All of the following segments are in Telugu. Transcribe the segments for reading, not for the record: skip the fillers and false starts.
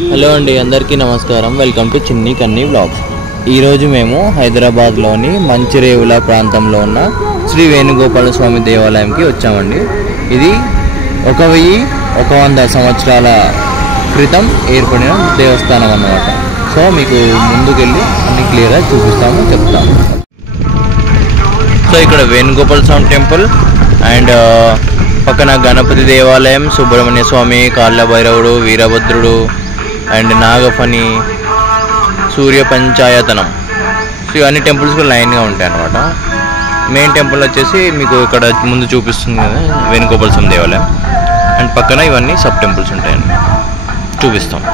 హలో అండి, అందరికీ నమస్కారం. వెల్కమ్ టు చిన్ని కన్నీ వ్లాగ్స్. ఈరోజు మేము హైదరాబాద్లోని మంచిరేవుల ప్రాంతంలో ఉన్న శ్రీ వేణుగోపాల స్వామి దేవాలయంకి వచ్చామండి. ఇది 1100 సంవత్సరాల క్రితం ఏర్పడిన దేవస్థానం అన్నమాట. సో మీకు ముందుకెళ్ళి అన్ని క్లియర్గా చూపిస్తాము, చెప్తాము. సో ఇక్కడ వేణుగోపాల స్వామి టెంపుల్ అండ్ పక్కన గణపతి దేవాలయం, సుబ్రహ్మణ్య స్వామి, కాళ్ళ భైరవుడు, వీరభద్రుడు అండ్ నాగఫణి, సూర్య పంచాయతనం, సో ఇవన్నీ టెంపుల్స్ కూడా లైన్గా ఉంటాయి అన్నమాట. మెయిన్ టెంపుల్ వచ్చేసి మీకు ఇక్కడ ముందు చూపిస్తుంది కదా వేణుగోపాల స్వామి దేవాలయం, అండ్ పక్కన ఇవన్నీ సబ్ టెంపుల్స్ ఉంటాయండి, చూపిస్తాం.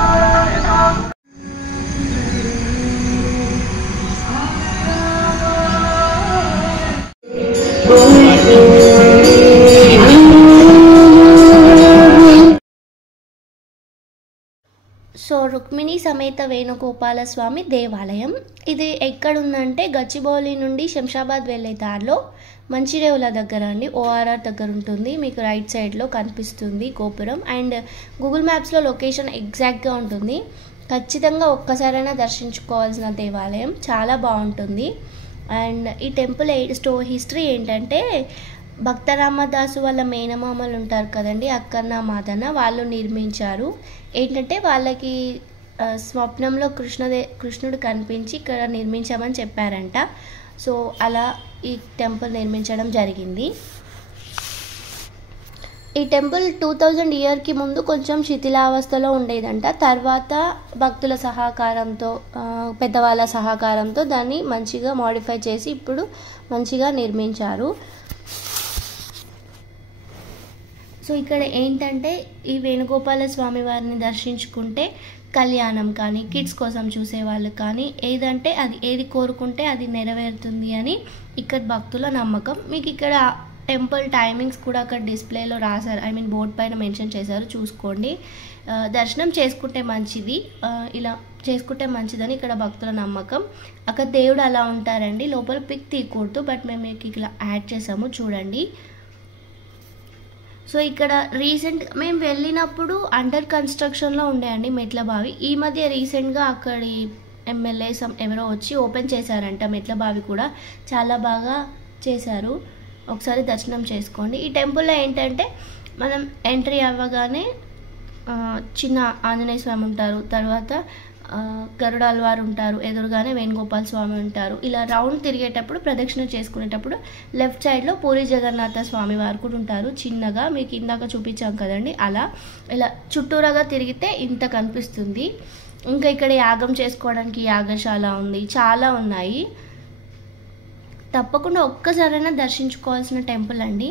సో రుక్మిణి సమేత వేణుగోపాల స్వామి దేవాలయం ఇది ఎక్కడుందంటే గచ్చిబౌలి నుండి శంషాబాద్ వెళ్ళే దారిలో మంచిరేవుల దగ్గర అండి, ఓఆర్ఆర్ దగ్గర ఉంటుంది. మీకు రైట్ సైడ్లో కనిపిస్తుంది గోపురం, అండ్ గూగుల్ మ్యాప్స్లో లొకేషన్ ఎగ్జాక్ట్గా ఉంటుంది. ఖచ్చితంగా ఒక్కసారైనా దర్శించుకోవాల్సిన దేవాలయం, చాలా బాగుంటుంది. అండ్ ఈ టెంపుల్ హిస్టరీ ఏంటంటే భక్తరామదాసు వాళ్ళ మేనమామలు ఉంటారు కదండి, అక్కన్న మాదన్న, వాళ్ళు నిర్మించారు. ఏంటంటే వాళ్ళకి స్వప్నంలో కృష్ణుడు కనిపించి ఇక్కడ నిర్మించామని చెప్పారంట. సో అలా ఈ టెంపుల్ నిర్మించడం జరిగింది. ఈ టెంపుల్ 2000 ఇయర్కి ముందు కొంచెం శిథిలావస్థలో ఉండేదంట. తర్వాత భక్తుల సహకారంతో, పెద్దవాళ్ళ సహకారంతో దాన్ని మంచిగా మోడిఫై చేసి ఇప్పుడు మంచిగా నిర్మించారు. సో ఇక్కడ ఏంటంటే ఈ వేణుగోపాల స్వామి వారిని దర్శించుకుంటే కళ్యాణం కానీ, కిడ్స్ కోసం చూసేవాళ్ళు కానీ, ఏదంటే అది ఏది కోరుకుంటే అది నెరవేరుతుంది అని ఇక్కడ భక్తుల నమ్మకం. మీకు ఇక్కడ టెంపుల్ టైమింగ్స్ కూడా అక్కడ డిస్ప్లేలో రాశారు, బోర్డు పైన మెన్షన్ చేశారు, చూసుకోండి. దర్శనం చేసుకుంటే మంచిది, ఇలా చేసుకుంటే మంచిదని ఇక్కడ భక్తుల నమ్మకం. అక్కడ దేవుడు అలా ఉంటారండి, లోపల పిక్ తీయకూడదు, బట్ మేము మీకు ఇలా యాడ్ చేసాము, చూడండి. సో ఇక్కడ మేము వెళ్ళినప్పుడు అండర్ కన్స్ట్రక్షన్లో ఉండేయండి మెట్ల బావి. ఈ మధ్య రీసెంట్గా అక్కడి ఎమ్మెల్యే ఎవరో వచ్చి ఓపెన్ చేశారంట మెట్ల బావి కూడా, చాలా బాగా చేశారు. ఒకసారి దర్శనం చేసుకోండి. ఈ టెంపుల్లో ఏంటంటే మనం ఎంట్రీ అవ్వగానే చిన్న ఆంజనేయ స్వామి ఉంటారు, తర్వాత గరుడాల్వారు ఉంటారు, ఎదురుగానే వేణుగోపాల స్వామి ఉంటారు. ఇలా రౌండ్ తిరిగేటప్పుడు ప్రదక్షిణ చేసుకునేటప్పుడు లెఫ్ట్ సైడ్లో పూరి జగన్నాథ స్వామి వారు కూడా ఉంటారు చిన్నగా, మీకు ఇందాక చూపించాం కదండి, అలా ఇలా చుట్టూరాగా తిరిగితే ఇంత కనిపిస్తుంది. ఇంకా ఇక్కడ యాగం చేసుకోవడానికి యాగశాల ఉంది, చాలా ఉన్నాయి. తప్పకుండా ఒక్కసారైనా దర్శించుకోవాల్సిన టెంపుల్ అండి.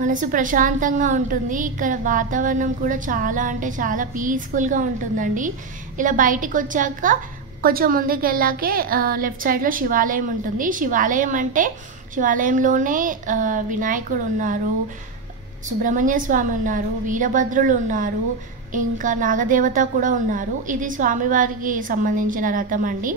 మనసు ప్రశాంతంగా ఉంటుంది. ఇక్కడ వాతావరణం కూడా చాలా అంటే చాలా పీస్ఫుల్గా ఉంటుందండి. ఇలా బయటికి వచ్చాక కొంచెం ముందుకు వెళ్ళాకే లెఫ్ట్ సైడ్లో శివాలయం ఉంటుంది. శివాలయం అంటే శివాలయంలోనే వినాయకుడు ఉన్నారు, సుబ్రహ్మణ్య స్వామి ఉన్నారు, వీరభద్రులు ఉన్నారు, ఇంకా నాగదేవత కూడా ఉన్నారు. ఇది స్వామివారికి సంబంధించిన రథం అండి.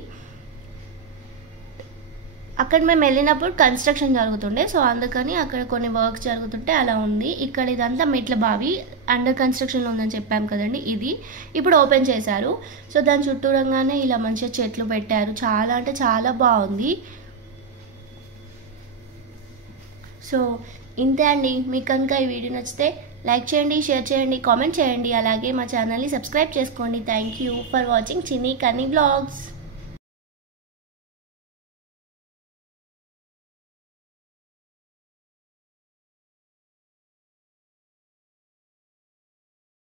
అక్కడ మేము వెళ్ళినప్పుడు కన్స్ట్రక్షన్ జరుగుతుండే, సో అందుకని అక్కడ కొన్ని వర్క్స్ జరుగుతుంటే అలా ఉంది. ఇక్కడ ఇదంతా మెట్ల బావి అండర్ కన్స్ట్రక్షన్లో ఉందని చెప్పాము కదండి, ఇది ఇప్పుడు ఓపెన్ చేశారు. సో దాని చుట్టూరంగానే ఇలా మంచిగా చెట్లు పెట్టారు, చాలా అంటే చాలా బాగుంది. సో ఇంతే అండి. మీకు కనుక ఈ వీడియో నచ్చితే లైక్ చేయండి, షేర్ చేయండి, కామెంట్ చేయండి, అలాగే మా ఛానల్ని సబ్స్క్రైబ్ చేసుకోండి. థ్యాంక్ యూ ఫర్ వాచింగ్ చిన్ని కన్నీ వ్లాగ్స్.